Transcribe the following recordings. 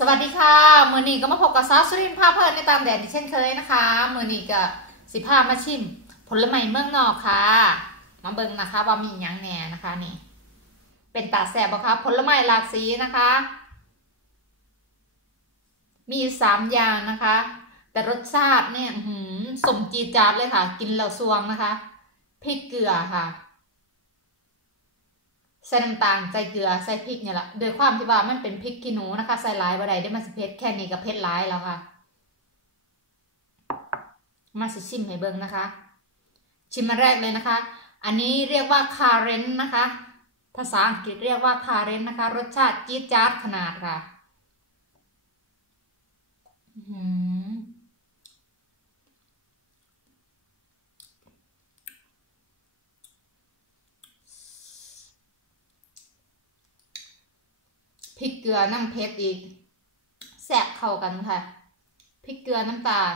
สวัสดีค่ะมือนี้ก็มาพบกับซาวสุรินภาพเพลินในตามแดดเช่นเคยนะคะมือนี้ก็สิพามาชิม ผลไม้เมืองนอกค่ะ มาเบิ่งนะคะว่ามีอย่างแหน่นะคะนี่ เป็นตาแสบบ่คะผลไม้หลากสีนะคะ มีสามอย่างนะคะ แต่รสชาติเนี่ยหืมสมจีจาดเลยค่ะ กินแล้วสวงนะคะพริกเกลือค่ะ ใส่น้ำตาลใส่เกลือใส่พริกเนี่ยแหละโดยความที่ว่ามันเป็นพริกขี้หนูนะคะ ใส่หลายบ่ได้ได้มันสิเผ็ดแค่นี้ก็เผ็ดหลายแล้วค่ะ มาสิชิมให้เบิ่งนะคะ ชิมมาแรกเลยนะคะ อันนี้เรียกว่าคาเรนนะคะ ภาษาอังกฤษเรียกว่าคาเรนนะคะ รสชาติจี๊ดจ๊าดขนาดค่ะ พริกเกลือน้ำเพชรอีกแสบเข้ากันค่ะพริกเกลือน้ำตาล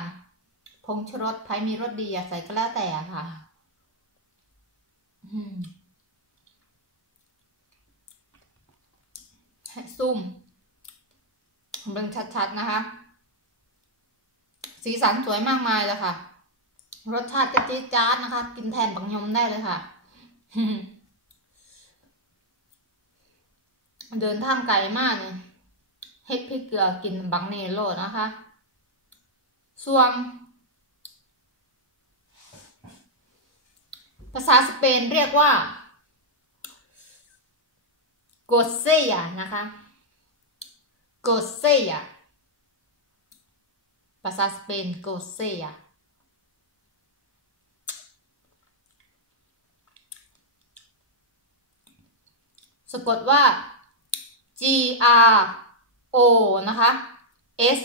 ผงชูรสไผ่มีรสดีอยากใส่ก็แล้วแต่ค่ะให้ซุ่มเบิ่งชัดๆนะคะ สีสันสวยมากมายเลยค่ะ รสชาติจะจี๊ดจ๊าดนะคะ กินแทนบังยมได้เลยค่ะ เดินทางไกลมากเลยเฮ็ดพริกเกลือกินบังเนโรนะคะ ส่วนภาษาสเปนเรียกว่าโกเซียนะคะโกเซียภาษาสเปนโกเซียสะกดว่า G R O นะคะ S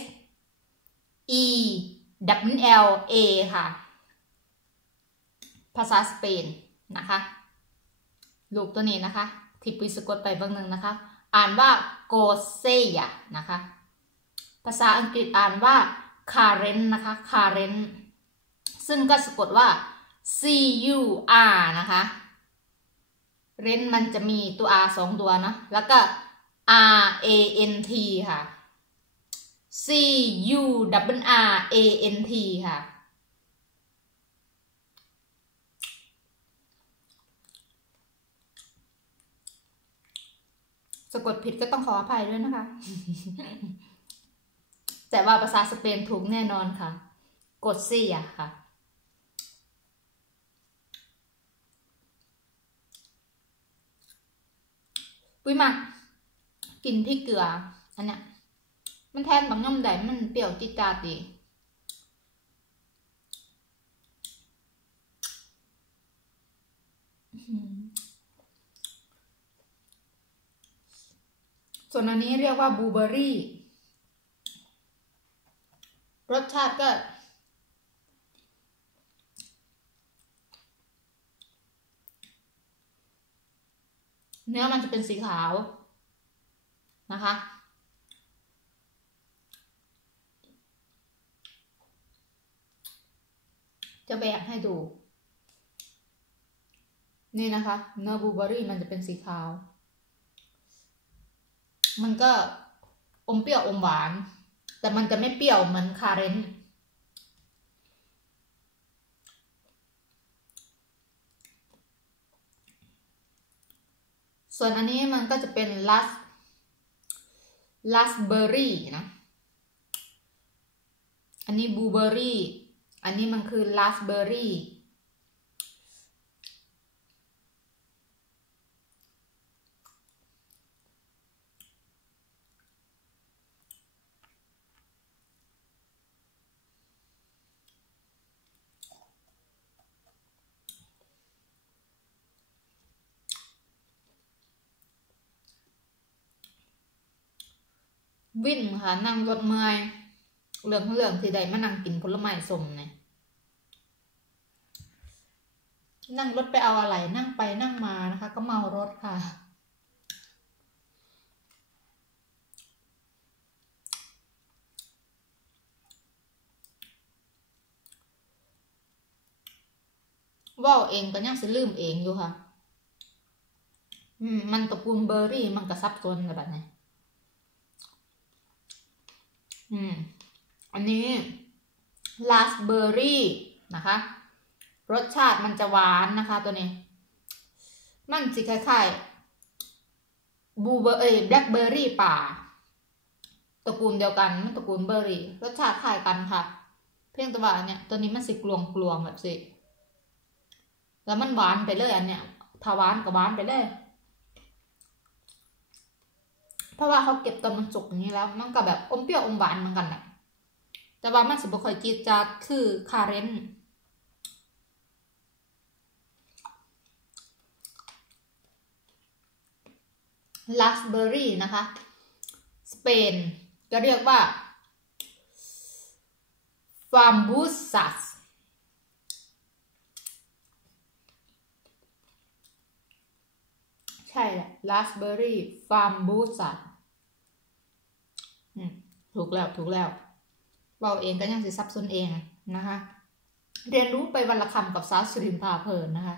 E W L A ค่ะ ภาษาสเปนนะคะลูกตัวนี้นะคะ ที่ปุยสะกดไปบางหนึ่งนะคะ อ่านว่าโกเซียนะคะ ภาษาอังกฤษอ่านว่าคาเรนนะคะคาเรนซึ่งก็สะกดว่า C U R นะคะ เรนมันจะมีตัว R สองตัวนะแล้วก็ R A N T ค่ะ C U W R A N T ค่ะ สะกดผิดก็ต้องขออภัยด้วยนะคะ แต่ว่าภาษาสเปนถูกแน่นอนค่ะ กดซี่อะค่ะปุ้ยมา กินพริกเกลือ อันเนี้ยมันแทนบางย่อมใดมันเปรี้ยวจิจาดีส่วนอันนี้เรียกว่าบูเบอรี่ รสชาติก็ เนื้อมันจะเป็นสีขาว นะคะ จะแบกให้ดู นี่นะคะ เนื้อบูเบอรี่มันจะเป็นสีขาว มันก็อมเปรี้ยวอมหวาน แต่มันจะไม่เปรี้ยวเหมือนคาเรนส่วนอันนี้มันก็จะเป็นลัส ลัสเบอร์รี่นะ อันนี้บูเบอรี่ อันนี้มันคือลัสเบอร์รี่ วิ่นค่ะนั่งรถเมื่อยเรื่องเรื่องที่ใดมานั่งกินผลไม้สมเนี่ยนั่งรถไปเอาอะไรนั่งไปนั่งมานะคะ ก็เมารถค่ะ ว่าเองก็ยังสิลืมเองอยู่ค่ะ อืม มันตระกูลเบอร์รี่มันกระซับซ้อนแบบนี้ อันนี้ลาสเบอร์รี่นะคะ รสชาติมันจะหวานนะคะ ตัวนี้ มันสิคล้ายๆบูเบอร์เอ้แบล็คเบอร์รี่ป่าตระกูลเดียวกันมันตระกูลเบอร์รี่ รสชาติคล้ายกันค่ะ เพียงแต่ว่าเนี่ยตัวนี้มันสิกลวงกลวงแบบสิ แล้วมันหวานไปเลยอันเนี้ยถ้าหวานก็หวานไปเลย เพราะว่าเขาเก็บตอนมันสุกอย่างนี้แล้ว มันก็แบบอมเปรี้ยวอมหวานเหมือนกันแหละแต่ว่ามันสิบ่ค่อยจีดจาดคือคาเรนลาสเบอร์รี่นะคะ สเปนก็เรียกว่าฟาร์มบูซัสใช่แหละลาสเบอร์รี่ฟาร์มบูซัสถูกแล้วถูกแล้วเบาเองก็ยังสิซับซ้อนเองนะคะ เรียนรู้ไปวันละคำกับสาวสุรินทาเพลินนะคะ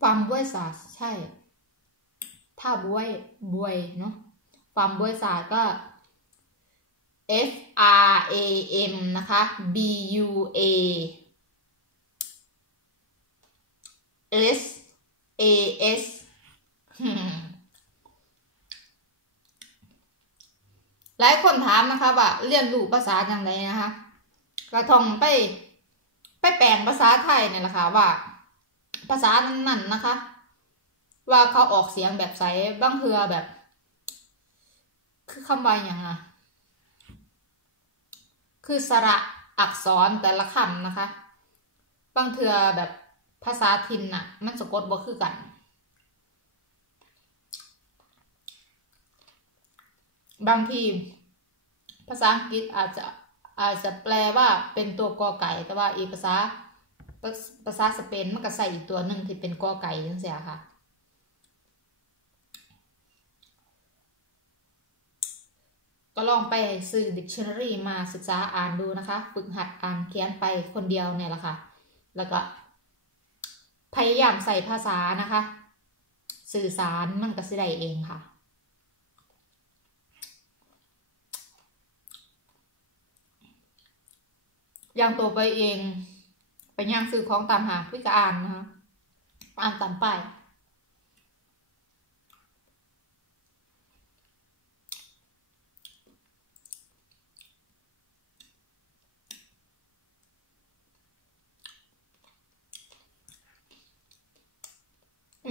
ฟาร์มบวยสาใช่ ถ้าบวยบวยเนาะฟาร์มบวยสาก็ F R A M นะคะ B U A S A S หลายคนถามนะคะว่าเรียนรู้ภาษาอย่างไรนะคะ กระทองไปไปแปลงภาษาไทยเนี่ยแหละค่ะว่า ภาษานั้นๆนะคะ ว่าเขาออกเสียงแบบใสบางเทือแบบ คือคำว่าอย่างอะ คือสระอักษรแต่ละคำนะคะ บางเทือแบบภาษาทินน่ะ มันสะกดบ่คือกัน บางทีภาษาอังกฤษอาจจะอาจจะแปลว่าเป็นตัวกอไก่ แต่ว่าอีภาษาภาษาสเปนมันก็ใส่อีกตัวหนึ่งที่เป็นกอไก่จังเสียค่ะ ก็ลองไปซื้อ dictionary มาศึกษาอ่านดูนะคะ ฝึกหัดอ่านเขียนไปคนเดียวเนี่ยแหละค่ะ แล้วก็ พยายามใส่ภาษานะคะ สื่อสารมันก็สิได้เองค่ะอย่างตัวไปเอง ไปย่างซื้อของตามหาพี่ก็อ่านนะคะอ่านตามไป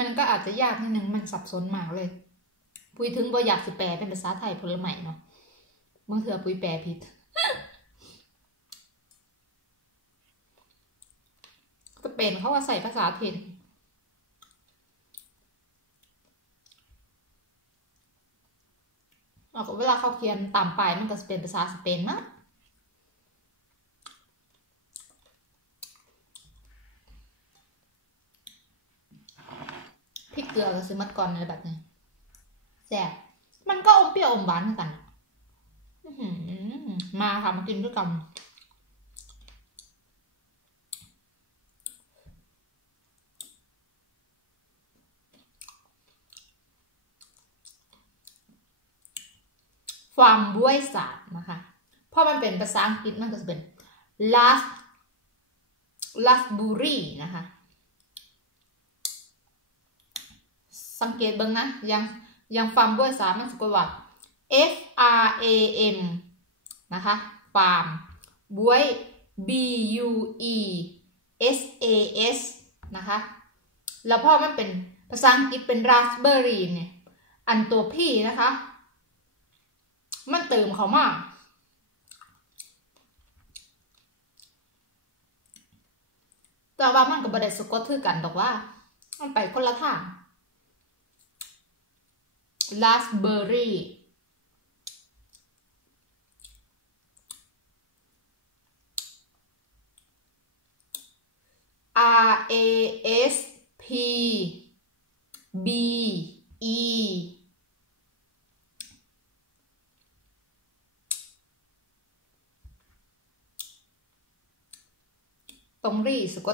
มันก็อาจจะยากนิดนึงมันสับสนมากเลย ปุยถึงบ่อยากสิแปลเป็นภาษาไทยผลไม้เนาะบางเถื่อปุยแปลผิดจะเปนเขาว่าใส่ภาษาถิ่นเวลาเขาเขียนตามไปมันก็จะเป็นภาษาสเปนมากพริก เกลือก็ซื้อมัดก่อนอะไรแบบนี้แซ่บมันก็อมเปรี้ยวอมหวานกันมาค่ะมากินด้วยกันฟามบ้วยศาสตร์นะคะ เพราะมันเป็นภาษาอังกฤษมันก็จะเป็น last last bury นะคะ สังเกตเบิ้งนะยังยังฟาร์มบ้วยศาสตร์มันสะกดว่า F R A M นะคะฟาร์มบวย B U E S A S นะคะ แล้วพ่อมันเป็นภาษาอังกฤษเป็น raspberry เนี่ย อันตัวพี่นะคะ มันเติมเขามากแต่ว่ามันกับบริสกอตคือกันดอกว่า มันไปคนละทาง raspberry R A S P B E ตรงรีสก